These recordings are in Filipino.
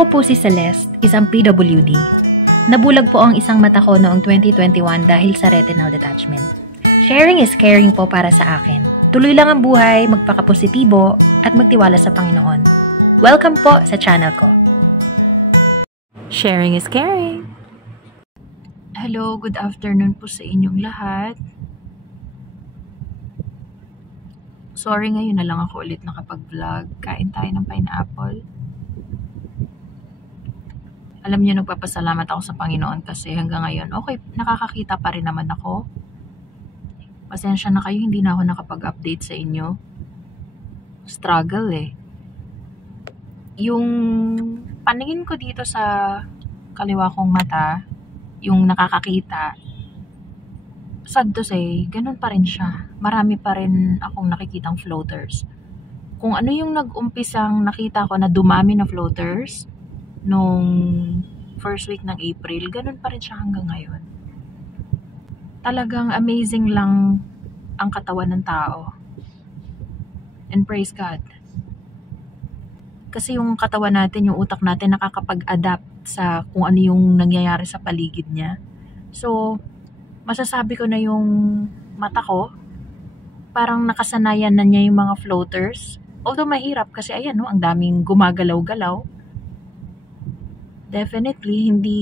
Ako po si Celeste, isang PWD. Nabulag po ang isang mata ko noong 2021 dahil sa retinal detachment. Sharing is caring po para sa akin. Tuloy lang ang buhay, magpakapositibo, at magtiwala sa Panginoon. Welcome po sa channel ko. Sharing is caring. Hello, good afternoon po sa inyong lahat. Sorry, ngayon na lang ako ulit nakapag-vlog. Kain tayo ng pineapple. Alam niyo, nagpapasalamat ako sa Panginoon kasi hanggang ngayon, okay, nakakakita pa rin naman ako. Pasensya na kayo, hindi na ako nakapag-update sa inyo. Struggle eh. Yung paningin ko dito sa kaliwa kong mata, yung nakakakita, sad to say, ganun pa rin siya. Marami pa rin akong nakikitang floaters. Kung ano yung nag-umpisang nakita ko na dumami na floaters, nung first week ng April, ganun pa rin siya hanggang ngayon. Talagang amazing lang ang katawan ng tao. And praise God. Kasi yung katawan natin, yung utak natin, nakakapag-adapt sa kung ano yung nangyayari sa paligid niya. So, masasabi ko na yung mata ko, parang nakasanayan na niya yung mga floaters. Although mahirap kasi ayan, no, ang daming gumagalaw-galaw. Definitely, hindi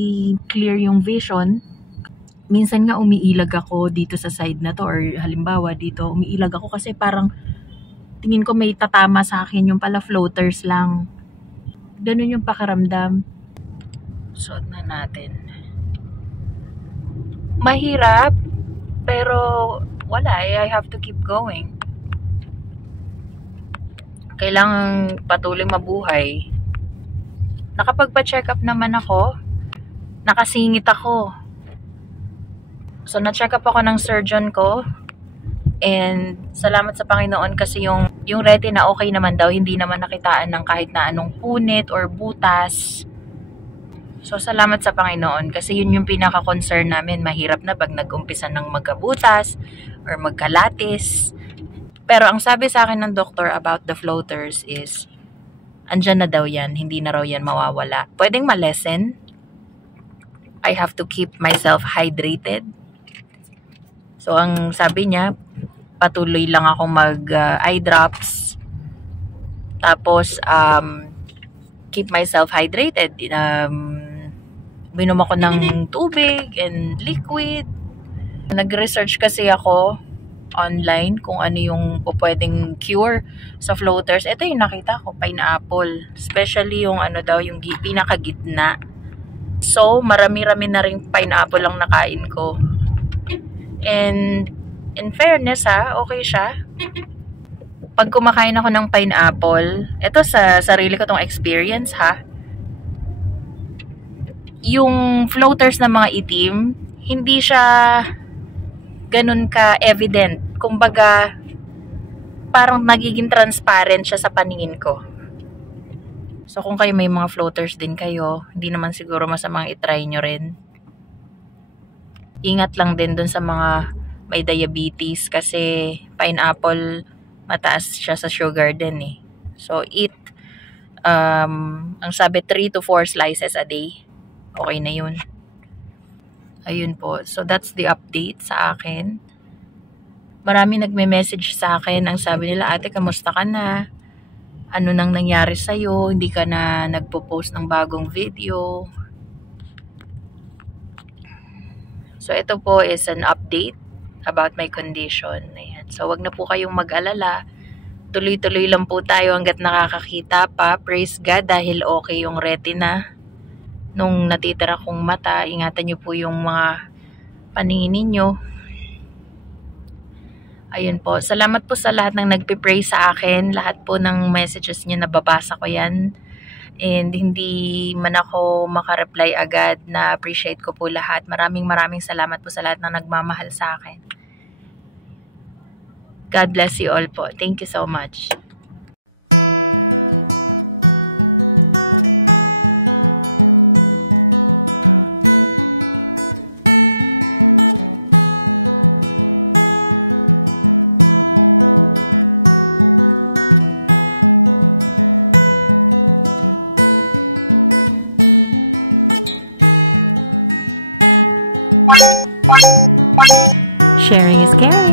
clear yung vision. Minsan nga umiilag ako dito sa side na to, or halimbawa dito, umiilag ako kasi parang tingin ko may tatama sa akin, yung pala floaters lang. Ganun yung pakiramdam. Suot na natin. Mahirap, pero wala, I have to keep going. Kailangan patuloy mabuhay. Nakapagpa-check up naman ako. Nakasingit ako. So, na-check up ako ng surgeon ko. And salamat sa Panginoon kasi yung retina okay naman daw. Hindi naman nakitaan ng kahit na anong punit or butas. So, salamat sa Panginoon kasi yun yung pinaka-concern namin. Mahirap na pag nag-umpisa ng magkabutas or magkalatis. Pero ang sabi sa akin ng doktor about the floaters is andyan na daw yan, hindi na raw yan mawawala. Pwedeng ma-lessen. I have to keep myself hydrated. So, ang sabi niya, patuloy lang ako mag-eye drops. Tapos, keep myself hydrated. Binom ako ng tubig and liquid. Nag-research kasi ako online kung ano yung pwedeng cure sa floaters. Ito yung nakita ko, pineapple. Especially yung ano daw, yung pinakagitna. So, marami-rami na rin pineapple ang nakain ko. And, in fairness okay siya. Pag kumakain ako ng pineapple, ito sa sarili ko tong experience yung floaters na mga itim, hindi siya ganun ka-evident. Kumbaga, parang nagiging transparent siya sa paningin ko. So, kung kayo may mga floaters din kayo, hindi naman siguro masamang itry nyo rin. Ingat lang din dun sa mga may diabetes kasi pineapple, mataas siya sa sugar din eh. So, eat, ang sabi 3 to 4 slices a day. Okay na yun. Ayun po. So, that's the update sa akin. Marami nagme-message sa akin. Ang sabi nila, ate, kamusta ka na? Ano nang nangyari sa'yo? Hindi ka na nagpo-post ng bagong video. So, ito po is an update about my condition. Ayan. So, wag na po kayong mag-alala. Tuloy-tuloy lang po tayo hanggat nakakakita pa. Praise God dahil okay yung retina nung natitira kong mata. Ingatan nyo po yung mga paningin ninyo. Ayun po. Salamat po sa lahat ng nagpipray sa akin. Lahat po ng messages niya nababasa ko yan. And hindi man ako makareply agad, na appreciate ko po lahat. Maraming salamat po sa lahat ng nagmamahal sa akin. God bless you all po. Thank you so much. Sharing is caring.